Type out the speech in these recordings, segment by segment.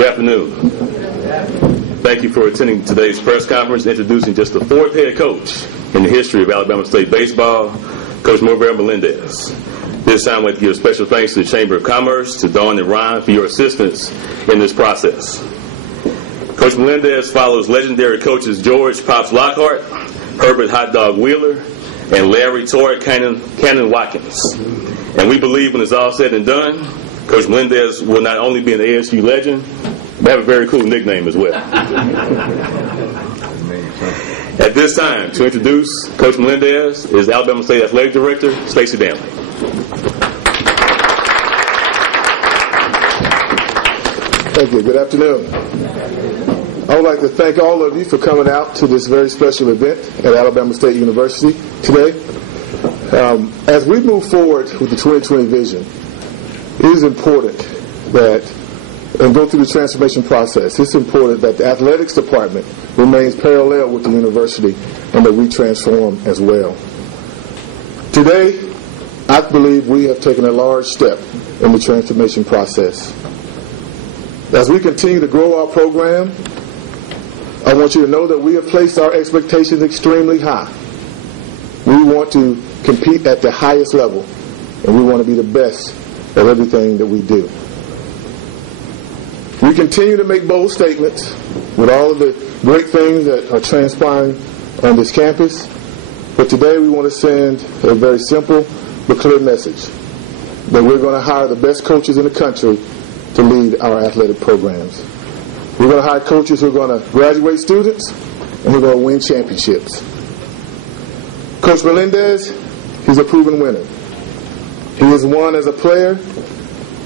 Good afternoon. Thank you for attending today's press conference introducing just the fourth head coach in the history of Alabama State baseball, Coach Mervyl Melendez. This time I'd like to give special thanks to the Chamber of Commerce, to Dawn and Ryan for your assistance in this process. Coach Melendez follows legendary coaches George Pops Lockhart, Herbert Hot Dog Wheeler, and Larry Torrey Cannon Watkins. And we believe when it's all said and done, Coach Melendez will not only be an ASU legend, but have a very cool nickname as well. At this time, to introduce Coach Melendez is Alabama State Athletic Director Stacey Danley. Thank you. Good afternoon. I would like to thank all of you for coming out to this very special event at Alabama State University today. As we move forward with the 2020 vision, it is important that, and go through the transformation process, it's important that the athletics department remains parallel with the university and that we transform as well. Today, I believe we have taken a large step in the transformation process. As we continue to grow our program, I want you to know that we have placed our expectations extremely high. We want to compete at the highest level, and we want to be the best at everything that we do. We continue to make bold statements with all of the great things that are transpiring on this campus, but today we want to send a very simple but clear message that we're going to hire the best coaches in the country to lead our athletic programs. We're going to hire coaches who are going to graduate students and who are going to win championships. Coach Melendez, he's a proven winner. He has won as a player,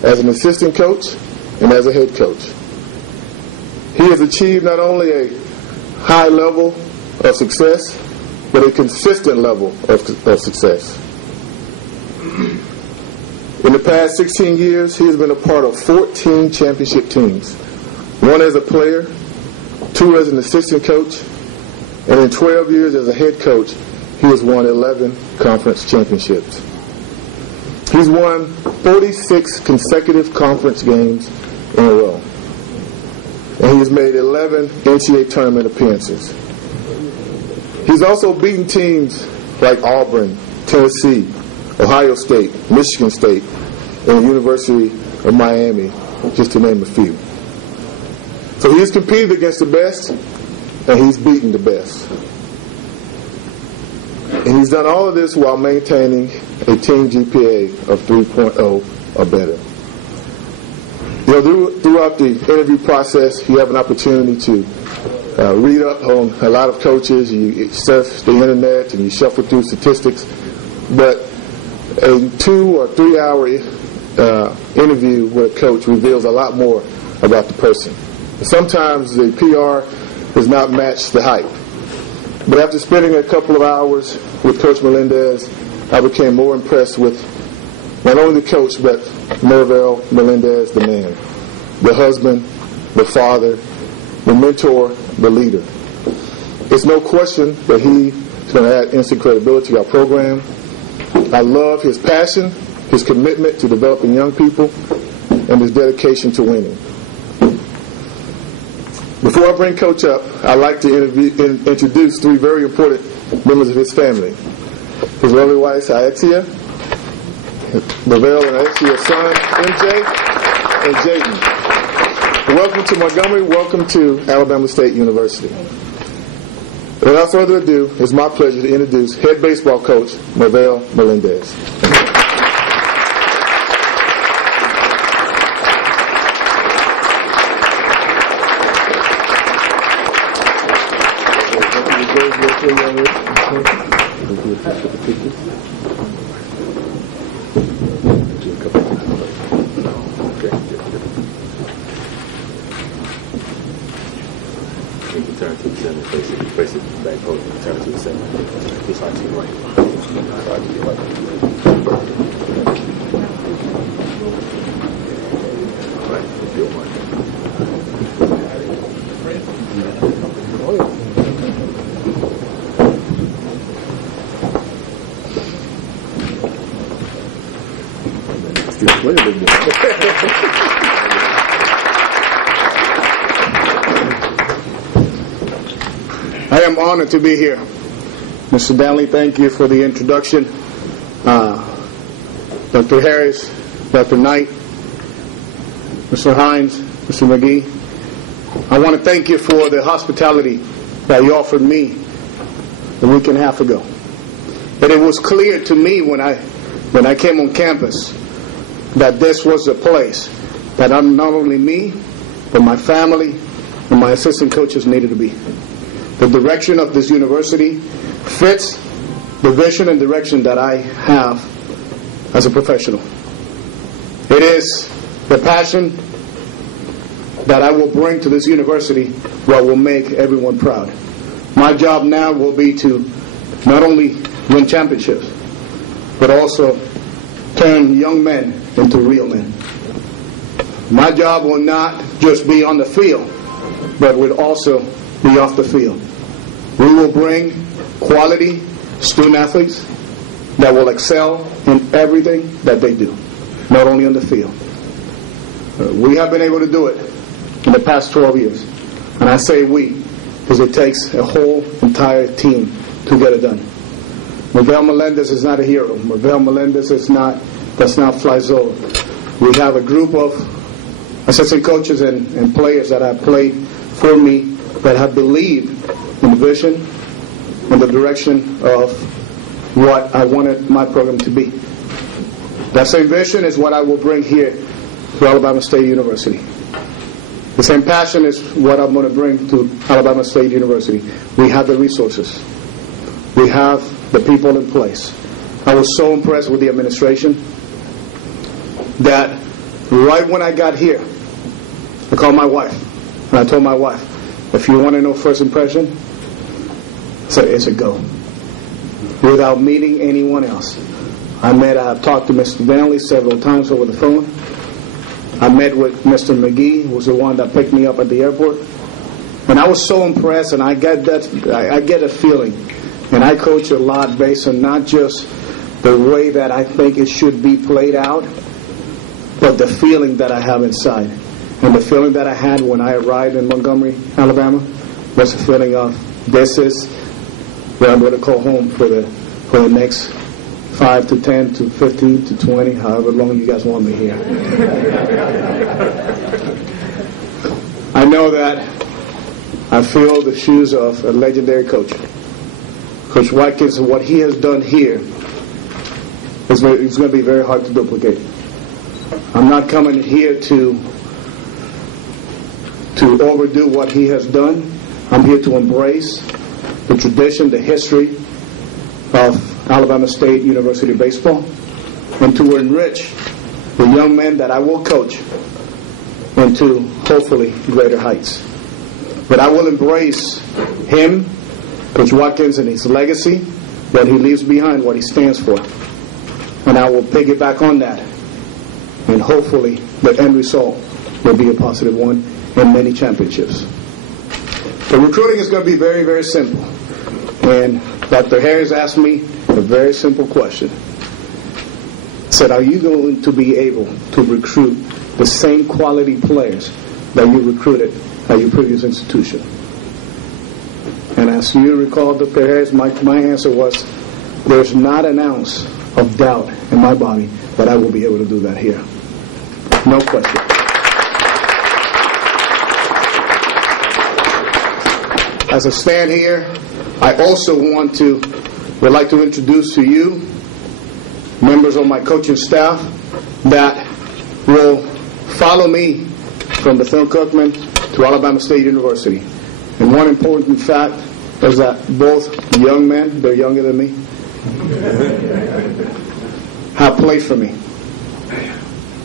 as an assistant coach, and as a head coach. He has achieved not only a high level of success, but a consistent level of success. In the past 16 years, he has been a part of 14 championship teams, one as a player, 2 as an assistant coach, and in 12 years as a head coach, he has won 11 conference championships. He's won 46 consecutive conference games in a row. And he has made 11 NCAA tournament appearances. He's also beaten teams like Auburn, Tennessee, Ohio State, Michigan State, and the University of Miami, just to name a few. So he's competed against the best, and he's beaten the best. And he's done all of this while maintaining a team GPA of 3.0 or better. You know, throughout the interview process, you have an opportunity to read up on a lot of coaches. You surf the internet and you shuffle through statistics. But a 2 or 3 hour interview with a coach reveals a lot more about the person. Sometimes the PR does not match the hype. But after spending a couple of hours with Coach Melendez, I became more impressed with not only the coach, but Mervyl Melendez, the man, the husband, the father, the mentor, the leader. It's no question that he's going to add instant credibility to our program. I love his passion, his commitment to developing young people, and his dedication to winning. Before I bring Coach up, I'd like to introduce 3 very important members of his family. His lovely wife, Aexia, Mervyl and Aexia's son, MJ, and Jayden. Welcome to Montgomery. Welcome to Alabama State University. Without further ado, it's my pleasure to introduce head baseball coach, Mervyl Melendez. You can turn to the center, face it back post, turn to the center. Just like to your right. Right to your right. Right, your right. Still play a little bit. I am honored to be here. Mr. Danley, thank you for the introduction. Dr. Harris, Dr. Knight, Mr. Hines, Mr. McGee, I want to thank you for the hospitality that you offered me a week and a half ago. But it was clear to me when I came on campus that this was a place that not only me, but my family and my assistant coaches needed to be. The direction of this university fits the vision and direction that I have as a professional. It is the passion that I will bring to this university what will make everyone proud. My job now will be to not only win championships, but also turn young men into real men. My job will not just be on the field, but will also be off the field. We will bring quality student athletes that will excel in everything that they do, not only on the field. We have been able to do it in the past 12 years. And I say we, because it takes a whole entire team to get it done. Mervyl Melendez is not a hero. Mervyl Melendez does not fly solo. We have a group of assistant coaches and players that have played for me that have believed in the vision and the direction of what I wanted my program to be. That same vision is what I will bring here to Alabama State University. The same passion is what I'm going to bring to Alabama State University. We have the resources. We have the people in place. I was so impressed with the administration that right when I got here, I called my wife and I told my wife, if you want to know first impression, so it's a go. Without meeting anyone else. I've talked to Mr. Danley several times over the phone. I met with Mr. McGee, who was the one that picked me up at the airport. And I was so impressed, and I get a feeling. And I coach a lot based on not just the way that I think it should be played out, but the feeling that I have inside. And the feeling that I had when I arrived in Montgomery, Alabama, was a feeling of this is where I'm going to call home for the next 5 to 10 to 15 to 20, however long you guys want me here. I know that I feel the shoes of a legendary coach. Coach Watkins, what he has done here is going to be very hard to duplicate. I'm not coming here to overdo what he has done. I'm here to embrace the tradition, the history of Alabama State University baseball, and to enrich the young men that I will coach into hopefully greater heights. But I will embrace him, Coach Watkins, and his legacy, what he leaves behind, what he stands for. And I will piggyback on that. And hopefully the end result will be a positive one and many championships. The recruiting is going to be very, very simple. And Dr. Harris asked me a very simple question. He said, are you going to be able to recruit the same quality players that you recruited at your previous institution? And as you recall, Dr. Harris, my answer was, there's not an ounce of doubt in my body that I will be able to do that here. No question. As I stand here, I also would like to introduce to you members of my coaching staff that will follow me from Bethune-Cookman to Alabama State University. And one important fact is that both young men, they're younger than me, have played for me.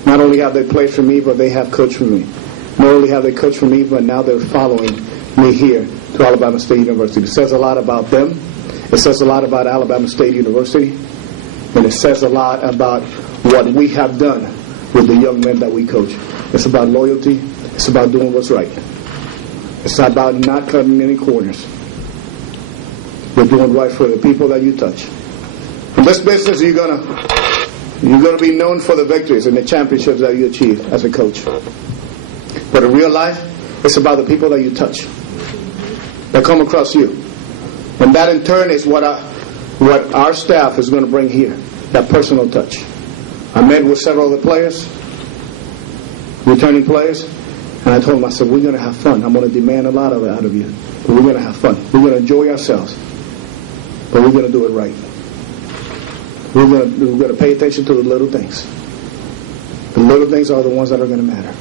Not only have they played for me, but they have coached for me. Not only have they coached for me, but now they're following me here to Alabama State University. It says a lot about them. It says a lot about Alabama State University. And it says a lot about what we have done with the young men that we coach. It's about loyalty. It's about doing what's right. It's about not cutting any corners. We're doing right for the people that you touch. In this business, you're gonna be known for the victories and the championships that you achieve as a coach. But in real life, it's about the people that you touch, that come across you. And that in turn is what our staff is going to bring here, that personal touch. I met with several of the players, returning players, and I told them, I said, we're going to have fun. I'm going to demand a lot of it out of you. But we're going to have fun. We're going to enjoy ourselves. But we're going to do it right. We're going to pay attention to the little things. The little things are the ones that are going to matter.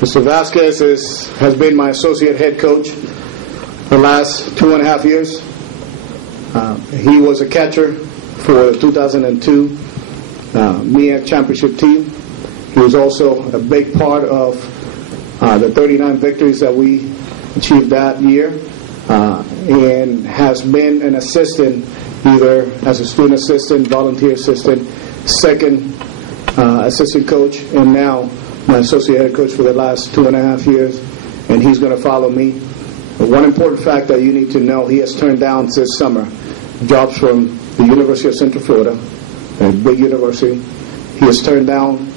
Mr. Vasquez has been my associate head coach for the last 2.5 years. He was a catcher for the 2002 MEAC championship team. He was also a big part of the 39 victories that we achieved that year, and has been an assistant, either as a student assistant, volunteer assistant, second assistant coach, and now my associate head coach for the last 2.5 years, and he's going to follow me. But one important fact that you need to know, he has turned down this summer jobs from the University of Central Florida, a big university. He has turned down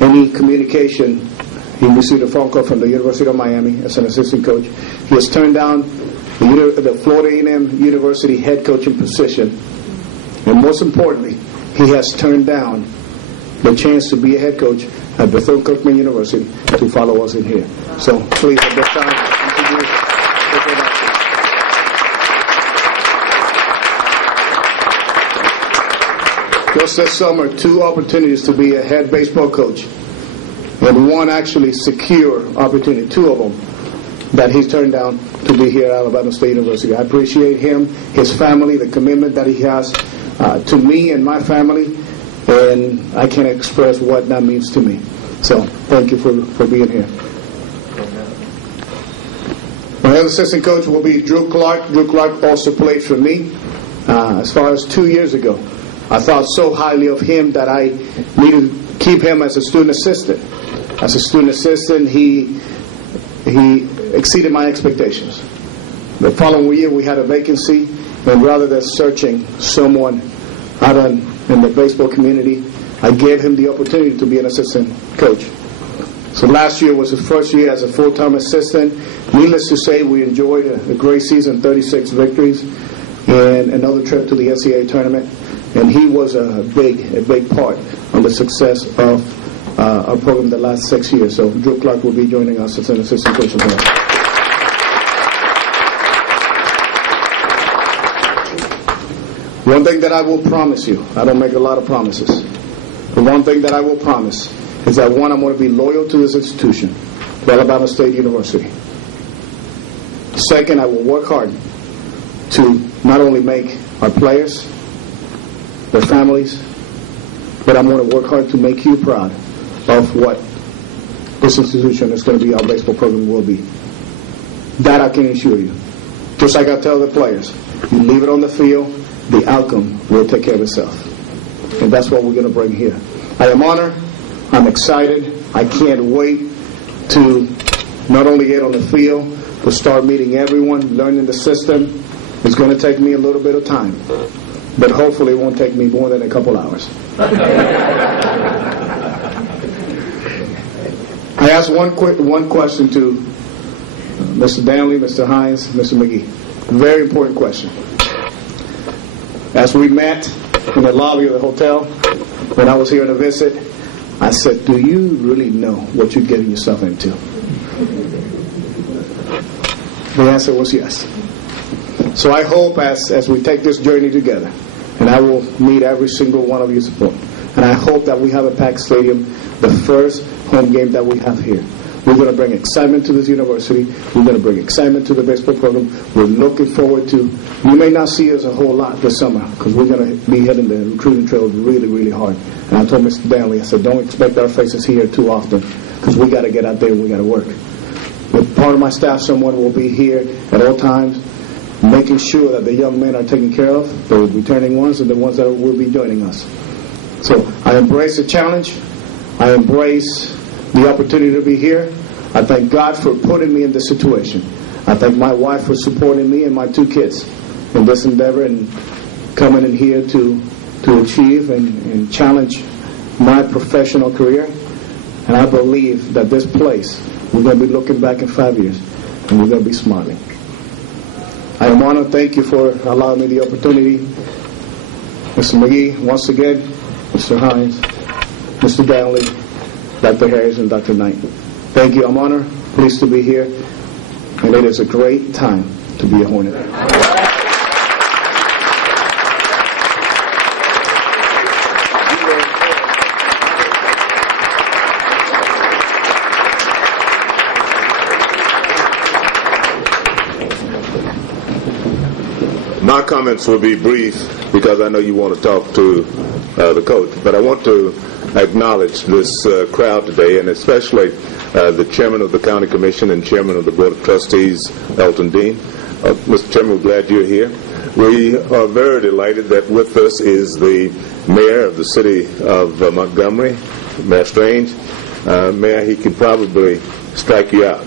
any communication. He received a phone call from the University of Miami as an assistant coach. He has turned down the Florida A&M University head coaching position. And most importantly, he has turned down the chance to be a head coach at Bethune-Cookman University to follow us in here. So please, at this time, just this summer, 2 opportunities to be a head baseball coach, and 1 actually secure opportunity, 2 of them, that he's turned down to be here at Alabama State University. I appreciate him, his family, the commitment that he has to me and my family, and I can't express what that means to me. So thank you for being here. My other assistant coach will be Drew Clark. Drew Clark also played for me as far as 2 years ago. I thought so highly of him that I needed to keep him as a student assistant. As a student assistant, he exceeded my expectations. The following year, we had a vacancy, and rather than searching someone out in the baseball community, I gave him the opportunity to be an assistant coach. So last year was his first year as a full-time assistant. Needless to say, we enjoyed a great season, 36 victories, and another trip to the NCAA tournament. And he was a big part on the success of our program the last 6 years. So Drew Clark will be joining us as an assistant coach as well. One thing that I will promise you, I don't make a lot of promises, but one thing that I will promise is that, 1, I'm going to be loyal to this institution, Alabama State University. 2nd, I will work hard to not only make our players, their families, but I'm going to work hard to make you proud of what this institution is going to be, our baseball program will be. That I can assure you. Just like I tell the players, you leave it on the field, the outcome will take care of itself. And that's what we're going to bring here. I am honored. I'm excited. I can't wait to not only get on the field, but start meeting everyone, learning the system. It's going to take me a little bit of time, but hopefully it won't take me more than a couple hours. I asked one question to Mr. Danley, Mr. Hines, Mr. McGee. Very important question. As we met in the lobby of the hotel when I was here on a visit, I said, do you really know what you're getting yourself into? The answer was yes. So I hope as we take this journey together, and I will meet every single one of you support, and I hope that we have a packed stadium, the first home game that we have here. We're going to bring excitement to this university. We're going to bring excitement to the baseball program. We're looking forward to, you may not see us a whole lot this summer because we're going to be hitting the recruiting trail really, really hard. And I told Mr. Danley, I said, don't expect our faces here too often because we got to get out there and we got to work. With part of my staff, someone will be here at all times, making sure that the young men are taken care of, the returning ones and the ones that will be joining us. So I embrace the challenge. I embrace the opportunity to be here. I thank God for putting me in this situation. I thank my wife for supporting me and my 2 kids in this endeavor and coming in here to achieve and challenge my professional career. And I believe that this place, we're going to be looking back in 5 years and we're going to be smiling. I am honored. Thank you for allowing me the opportunity. Mr. McGee, once again, Mr. Hines, Mr. Danley, Dr. Harris, and Dr. Knight. Thank you. I'm honored, pleased to be here, and it is a great time to be a Hornet. My comments will be brief because I know you want to talk to the coach, but I want to acknowledge this crowd today, and especially the chairman of the county commission and chairman of the board of trustees, Elton Dean. Mr. Chairman, we're glad you're here. We are very delighted that with us is the mayor of the city of Montgomery, Mayor Strange. Mayor, he can probably strike you out.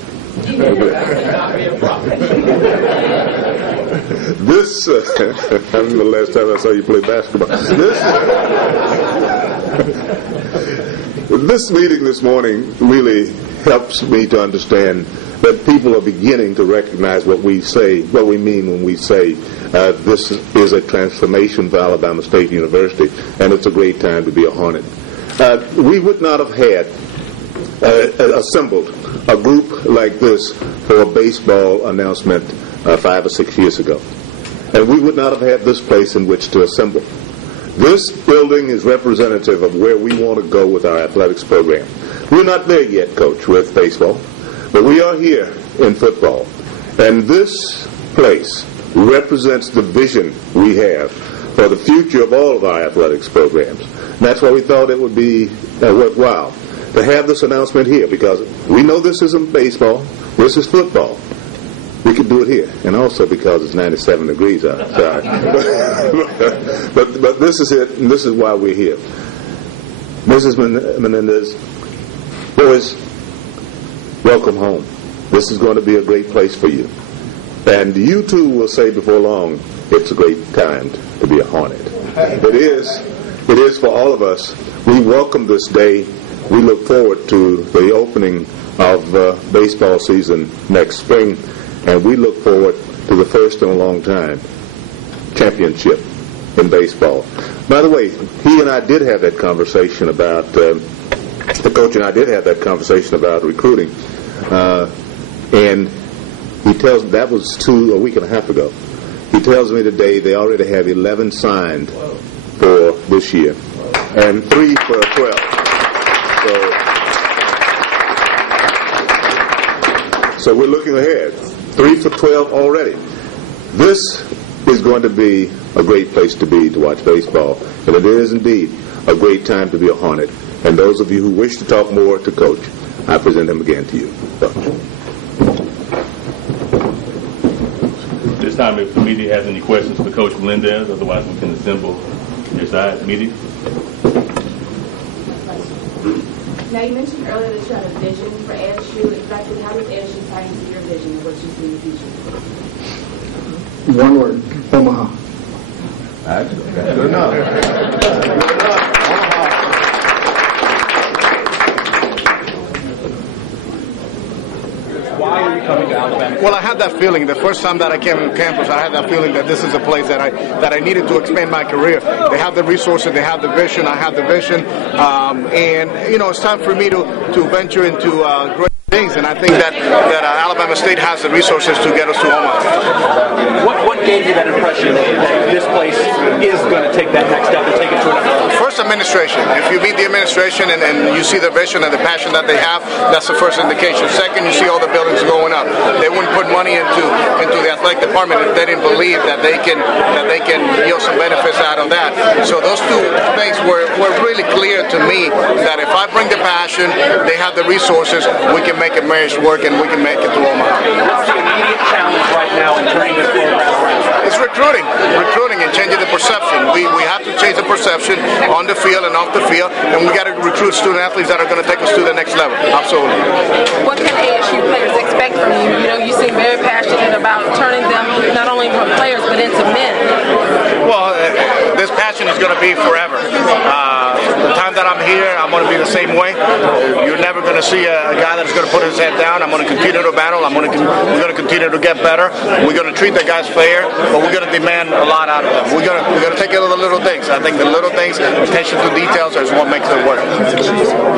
This, I remember the last time I saw you play basketball. This meeting this morning really helps me to understand that people are beginning to recognize what we say, what we mean when we say this is a transformation for Alabama State University, and it's a great time to be a Hornet. We would not have had assembled a group like this for a baseball announcement 5 or 6 years ago. And we would not have had this place in which to assemble. This building is representative of where we want to go with our athletics program. We're not there yet, Coach, with baseball, but we are here in football. And this place represents the vision we have for the future of all of our athletics programs. And that's why we thought it would be worthwhile to have this announcement here, because we know this isn't baseball, this is football. We could do it here, and also because it's 97 degrees outside. but this is it, and this is why we're here. Mrs. Melendez, boys, welcome home. This is going to be a great place for you. And you too will say before long, it's a great time to be a Hornet. It is for all of us. We welcome this day. We look forward to the opening of baseball season next spring. And we look forward to the first in a long time championship in baseball. By the way, he and I did have that conversation about, the coach and I did have that conversation about recruiting. And he tells, that was a week and a half ago. He tells me today they already have 11 signed for this year and 3 for 12. So we're looking ahead. 3 for 12 already. This is going to be a great place to be to watch baseball, and it is indeed a great time to be a Hornet. And those of you who wish to talk more to Coach, I present him again to you. Coach. This time, if the media has any questions for Coach Melendez, otherwise we can assemble your side. Media. Now, you mentioned earlier that you had a vision for ASU. Exactly how does ASU tie into your vision of what you see in the future? One word, Omaha. That's good enough. Why are you coming to Alabama? Well, I had that feeling. The first time that I came on campus, I had that feeling that this is a place that I needed to expand my career. They have the resources, they have the vision, I have the vision, and it's time for me to venture into great things. And I think that Alabama State has the resources to get us to Omaha. What gave you that impression that this place is going to take that next step and take it to another level? First, administration. If you meet the administration and you see the vision and the passion that they have, that's the first indication. Second, you see all the buildings going up. They wouldn't put money into the athletic department if they didn't believe that they can yield some benefits out of that. So those two things were really clear to me that if I bring the passion, they have the resources, we can make a marriage work and we can make it to Omaha. What's the immediate challenge right now in turning this program around? It's recruiting and changing the perception. We have to change the perception on the field and off the field, and we got to recruit student athletes that are going to take us to the next level. Absolutely. What can ASU players expect from you? You seem very passionate about turning them not only from players but into men. Well, this passion is going to be forever. The time that I'm here, I'm going to be the same way. You're never going to see a guy that's going to put his head down. I'm going to continue to battle. We're going to continue to get better. We're going to treat the guys fair, but we're going to demand a lot out of them. We're going to take care of the little things. I think the little things, attention to details, is what makes it work.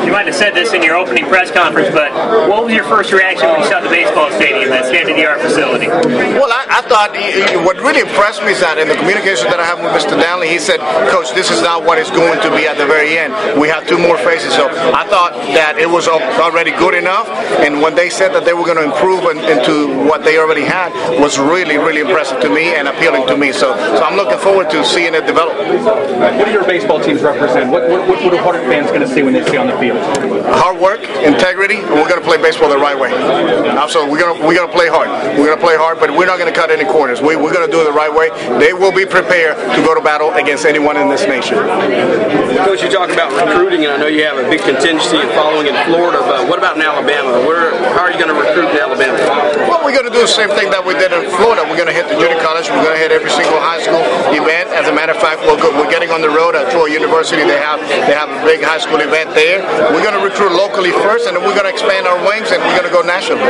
You might have said this in your opening press conference, but what was your first reaction when you saw the baseball stadium, that state-of-the-art facility? Well, I thought what really impressed me is that in the communication that I have with Mr. Downey, he said, Coach, this is not what it's going to be at the very end. We have 2 more phases. So I thought that it was already good enough, and when they said that they were going to improve into what they already had, was really, really impressive to me and appealing to me. So I'm looking forward to seeing it develop. What do your baseball teams represent? What are Harder fans going to see when they see on the field? Hard work, integrity, and we're going to play baseball the right way. Absolutely, we're going to play hard. We're going to play hard, but we're not going to cut any corners. We're going to do it the right way. They will be prepared to go to battle against anyone in this nation. Coach, you talk about recruiting, and I know you have a big contingency and following in Florida, but what about in Alabama? How are you going to recruit in Alabama? Well, we're going to do the same thing that we did in Florida. We're going to hit the junior college. We're going to hit every single high school event. As a matter of fact, we're getting on the road at Troy University. They have a big high school event there. We're going to recruit locally first, and then we're going to expand our wings, and we're going to go nationally.